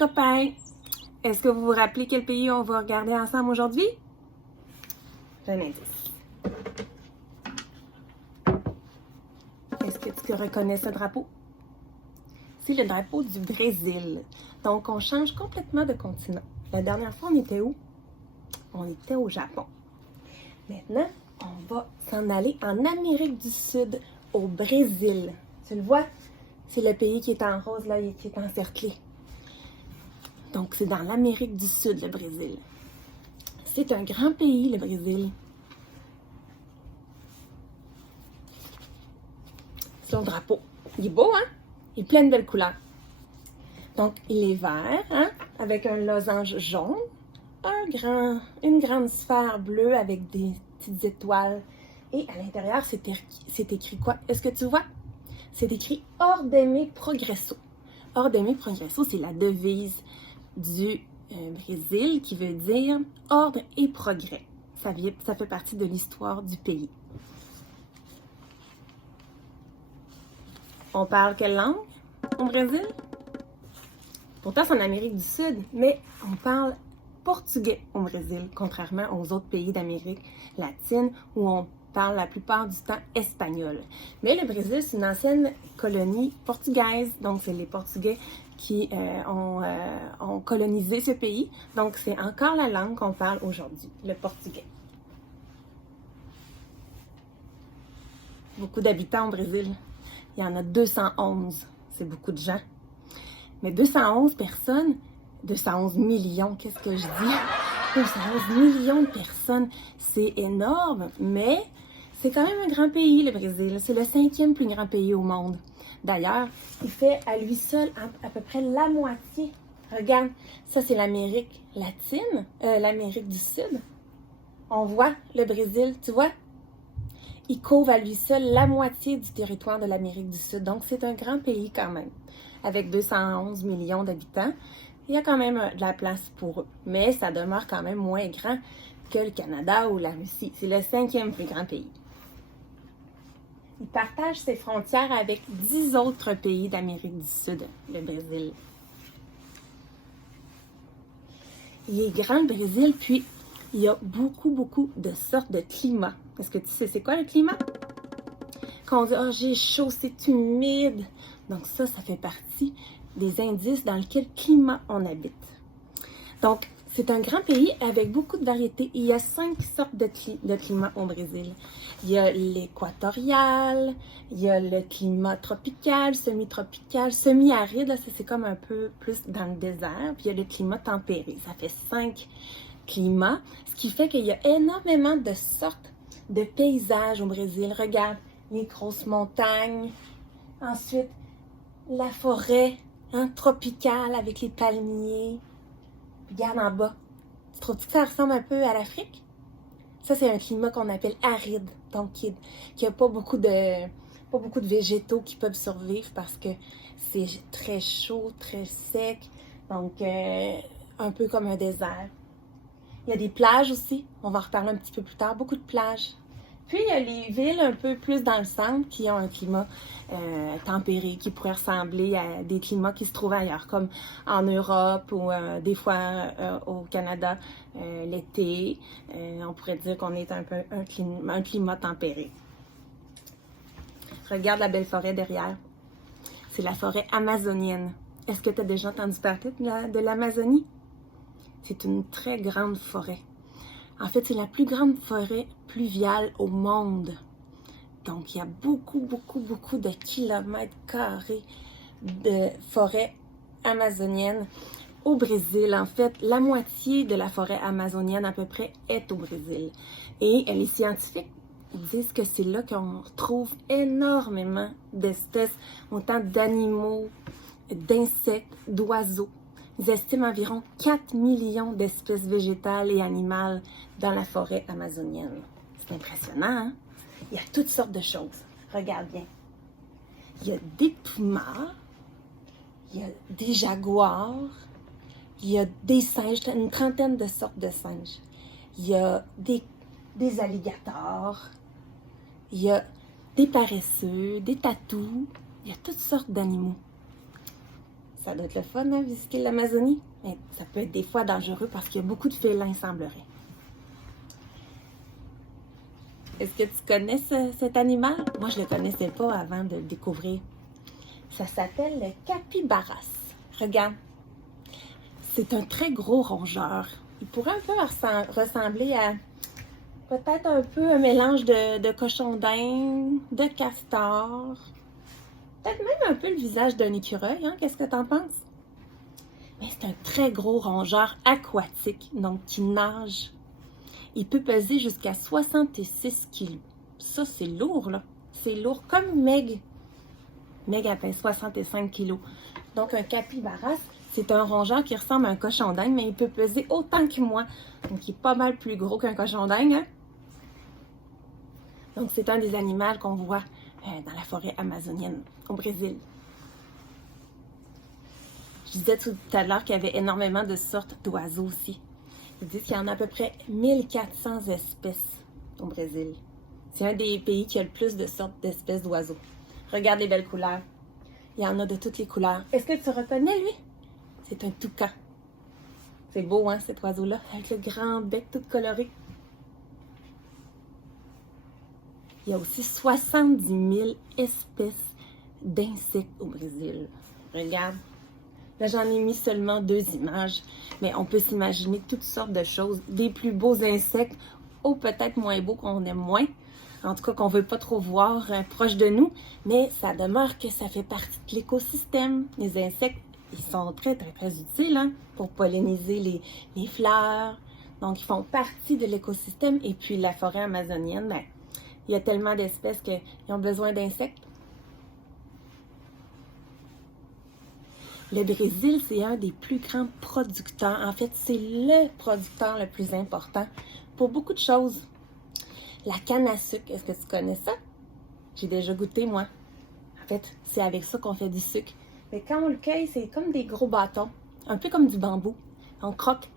copains! Est-ce que vous vous rappelez quel pays on va regarder ensemble aujourd'hui? J'ai un indice. Est-ce que tu reconnais ce drapeau? C'est le drapeau du Brésil. Donc, on change complètement de continent. La dernière fois, on était où? On était au Japon. Maintenant, on va s'en aller en Amérique du Sud, au Brésil. Tu le vois? C'est le pays qui est en rose, là, qui est encerclé. Donc, c'est dans l'Amérique du Sud, le Brésil. C'est un grand pays, le Brésil. Son drapeau. Il est beau, hein? Il est plein de belles couleurs. Donc, il est vert, hein? Avec un losange jaune. Une grande sphère bleue avec des petites étoiles. Et à l'intérieur, c'est écrit quoi? Est-ce que tu vois? C'est écrit Ordem Progresso. Ordem Progresso, c'est la devise du Brésil qui veut dire ordre et progrès. Ça fait partie de l'histoire du pays. On parle quelle langue au Brésil? Pourtant, c'est en Amérique du Sud, mais on parle portugais au Brésil, contrairement aux autres pays d'Amérique latine où on parle la plupart du temps espagnol. Mais le Brésil, c'est une ancienne colonie portugaise, donc c'est les Portugais qui ont colonisé ce pays. Donc, c'est encore la langue qu'on parle aujourd'hui, le portugais. Beaucoup d'habitants au Brésil. Il y en a 211. C'est beaucoup de gens. Mais 211 personnes, 211 millions, qu'est-ce que je dis? 211 millions de personnes, c'est énorme, mais c'est quand même un grand pays, le Brésil. C'est le 5e plus grand pays au monde. D'ailleurs, il fait à lui seul à peu près la moitié. Regarde, ça c'est l'Amérique latine, l'Amérique du Sud. On voit le Brésil, tu vois? Il couvre à lui seul la moitié du territoire de l'Amérique du Sud. Donc, c'est un grand pays quand même. Avec 211 millions d'habitants, il y a quand même de la place pour eux. Mais ça demeure quand même moins grand que le Canada ou la Russie. C'est le 5e plus grand pays. Il partage ses frontières avec 10 autres pays d'Amérique du Sud, le Brésil. Il est grand, le Brésil, puis il y a beaucoup de sortes de climats. Est-ce que tu sais c'est quoi le climat? Quand on dit « oh, j'ai chaud, c'est humide », donc ça fait partie des indices dans lequel climat on habite. Donc, c'est un grand pays avec beaucoup de variétés. Il y a 5 sortes de climats au Brésil. Il y a l'équatorial, il y a le climat tropical, semi-tropical, semi-aride, là, c'est comme un peu plus dans le désert. Puis il y a le climat tempéré. Ça fait 5 climats, ce qui fait qu'il y a énormément de sortes de paysages au Brésil. Regarde, les grosses montagnes, ensuite la forêt tropicale avec les palmiers. Regarde en bas. Tu trouves que ça ressemble un peu à l'Afrique? Ça, c'est un climat qu'on appelle aride, donc qui n'a pas beaucoup de végétaux qui peuvent survivre parce que c'est très chaud, très sec, donc un peu comme un désert. Il y a des plages aussi, on va en reparler un petit peu plus tard, beaucoup de plages. Puis, il y a les villes un peu plus dans le centre qui ont un climat tempéré, qui pourrait ressembler à des climats qui se trouvent ailleurs, comme en Europe ou des fois au Canada l'été. On pourrait dire qu'on est un peu un climat tempéré. Regarde la belle forêt derrière. C'est la forêt amazonienne. Est-ce que tu as déjà entendu parler de l'Amazonie? C'est une très grande forêt. En fait, c'est la plus grande forêt pluviale au monde. Donc, il y a beaucoup de kilomètres carrés de forêt amazonienne au Brésil. En fait, la moitié de la forêt amazonienne à peu près est au Brésil. Et les scientifiques disent que c'est là qu'on trouve énormément d'espèces, autant d'animaux, d'insectes, d'oiseaux. Ils estiment environ 4 millions d'espèces végétales et animales dans la forêt amazonienne. C'est impressionnant, hein? Il y a toutes sortes de choses. Regarde bien. Il y a des pumas, il y a des jaguars, il y a des singes, une trentaine de sortes de singes. Il y a des alligators, il y a des paresseux, des tatous, il y a toutes sortes d'animaux. Ça doit être le fun, hein, visiter l'Amazonie. Mais ça peut être des fois dangereux parce qu'il y a beaucoup de félins, semblerait. Est-ce que tu connais cet animal? Moi, je ne le connaissais pas avant de le découvrir. Ça s'appelle le capybaras. Regarde. C'est un très gros rongeur. Il pourrait un peu ressembler à peut-être un peu un mélange de cochon d'Inde, de castor. Peut-être même un peu le visage d'un écureuil, hein? Qu'est-ce que tu en penses? Mais c'est un très gros rongeur aquatique, donc qui nage. Il peut peser jusqu'à 66 kilos. Ça, c'est lourd, là. C'est lourd comme Meg. Meg, elle pèse 65 kilos. Donc, un capybaras, c'est un rongeur qui ressemble à un cochon d'Inde, mais il peut peser autant que moi. Donc, il est pas mal plus gros qu'un cochon d'Inde, hein? Donc, c'est un des animaux qu'on voit dans la forêt amazonienne, au Brésil. Je disais tout à l'heure qu'il y avait énormément de sortes d'oiseaux aussi. Ils disent qu'il y en a à peu près 1400 espèces au Brésil. C'est un des pays qui a le plus de sortes d'espèces d'oiseaux. Regarde les belles couleurs. Il y en a de toutes les couleurs. Est-ce que tu reconnais, lui? C'est un toucan. C'est beau, hein, cet oiseau-là, avec le grand bec tout coloré. Il y a aussi 70 000 espèces d'insectes au Brésil. Regarde. Là, j'en ai mis seulement 2 images, mais on peut s'imaginer toutes sortes de choses. Des plus beaux insectes, ou peut-être moins beaux qu'on aime moins. En tout cas, qu'on ne veut pas trop voir proche de nous, mais ça demeure que ça fait partie de l'écosystème. Les insectes, ils sont très, très, très utiles hein, pour polliniser les fleurs. Donc, ils font partie de l'écosystème. Et puis, la forêt amazonienne, ben, il y a tellement d'espèces qu'ils ont besoin d'insectes. Le Brésil, c'est un des plus grands producteurs. En fait, c'est le producteur le plus important pour beaucoup de choses. La canne à sucre, est-ce que tu connais ça? J'ai déjà goûté, moi. En fait, c'est avec ça qu'on fait du sucre. Mais quand on le cueille, c'est comme des gros bâtons. Un peu comme du bambou. On croque.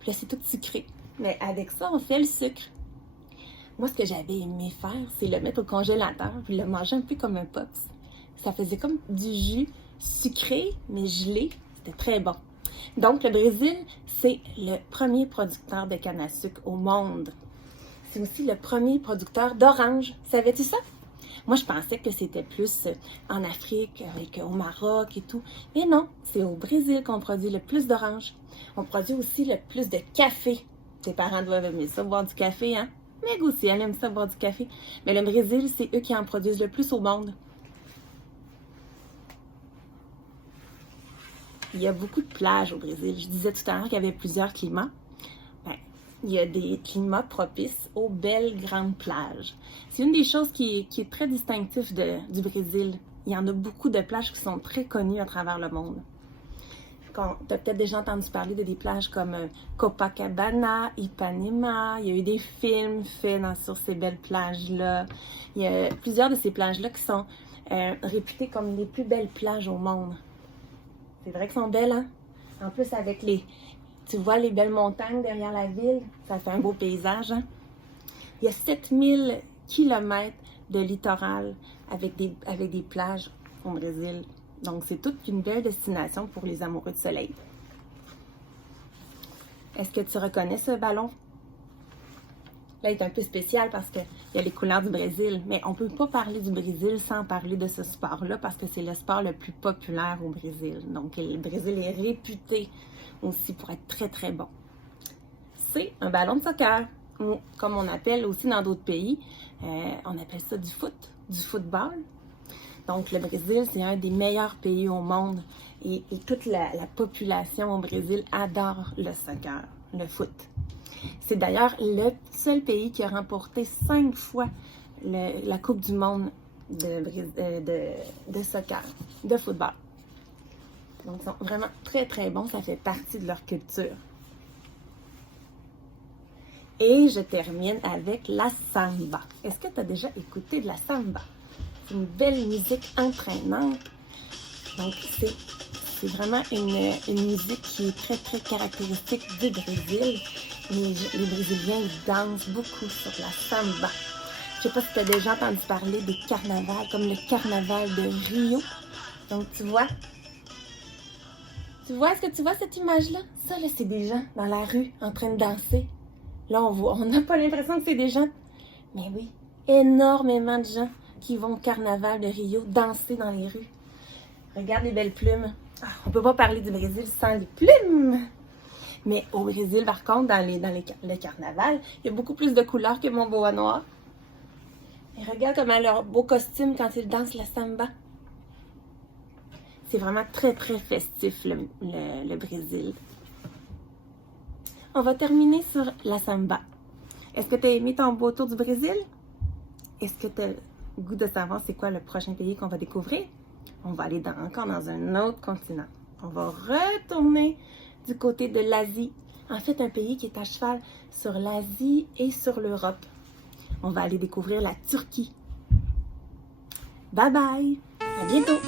Puis là, c'est tout sucré. Mais avec ça, on fait le sucre. Moi, ce que j'avais aimé faire, c'est le mettre au congélateur puis le manger un peu comme un pops. Ça faisait comme du jus sucré, mais gelé. C'était très bon. Donc, le Brésil, c'est le premier producteur de canne à sucre au monde. C'est aussi le premier producteur d'oranges. Savais-tu ça? Moi, je pensais que c'était plus en Afrique, au Maroc et tout. Mais non, c'est au Brésil qu'on produit le plus d'oranges. On produit aussi le plus de café. Tes parents doivent aimer ça, boire du café, hein? Meg aussi, elle aime ça, boire du café. Mais le Brésil, c'est eux qui en produisent le plus au monde. Il y a beaucoup de plages au Brésil. Je disais tout à l'heure qu'il y avait plusieurs climats. Ben, il y a des climats propices aux belles grandes plages. C'est une des choses qui est très distinctive du Brésil. Il y en a beaucoup de plages qui sont très connues à travers le monde. Tu as peut-être déjà entendu parler de des plages comme Copacabana, Ipanema. Il y a eu des films faits sur ces belles plages-là. Il y a plusieurs de ces plages-là qui sont réputées comme les plus belles plages au monde. C'est vrai qu'elles sont belles, hein? En plus, avec tu vois les belles montagnes derrière la ville, ça fait un beau paysage, hein? Il y a 7000 kilomètres de littoral avec des plages au Brésil. Donc, c'est toute une belle destination pour les amoureux de soleil. Est-ce que tu reconnais ce ballon? Là, il est un peu spécial parce qu'il y a les couleurs du Brésil, mais on ne peut pas parler du Brésil sans parler de ce sport-là parce que c'est le sport le plus populaire au Brésil. Donc, le Brésil est réputé aussi pour être très, très bon. C'est un ballon de soccer, ou comme on appelle aussi dans d'autres pays, on appelle ça du football. Donc, le Brésil, c'est un des meilleurs pays au monde et toute la population au Brésil adore le soccer, le foot. C'est d'ailleurs le seul pays qui a remporté 5 fois la Coupe du monde de soccer, de football. Donc, ils sont vraiment très, très bons. Ça fait partie de leur culture. Et je termine avec la samba. Est-ce que tu as déjà écouté de la samba? C'est une belle musique entraînante. Donc, c'est vraiment une musique qui est très, très caractéristique du Brésil. Les Brésiliens, ils dansent beaucoup sur la samba. Je ne sais pas si tu as déjà entendu parler des carnavals, comme le carnaval de Rio. Donc, tu vois, Tu vois, est-ce que tu vois cette image-là? Ça, là, c'est des gens dans la rue en train de danser. Là, on n'a pas l'impression que c'est des gens. Mais oui, énormément de gens qui vont au carnaval de Rio danser dans les rues. Regarde les belles plumes. Ah, on peut pas parler du Brésil sans les plumes. Mais au Brésil, par contre, le carnaval, il y a beaucoup plus de couleurs que mon boa noir. Et regarde comment leur beau costume quand ils dansent la samba. C'est vraiment très, très festif, le Brésil. On va terminer sur la samba. Est-ce que tu as aimé ton beau tour du Brésil? Est-ce que tu as le goût de savoir c'est quoi le prochain pays qu'on va découvrir? On va aller encore dans un autre continent. On va retourner du côté de l'Asie. En fait, un pays qui est à cheval sur l'Asie et sur l'Europe. On va aller découvrir la Turquie. Bye bye! À bientôt!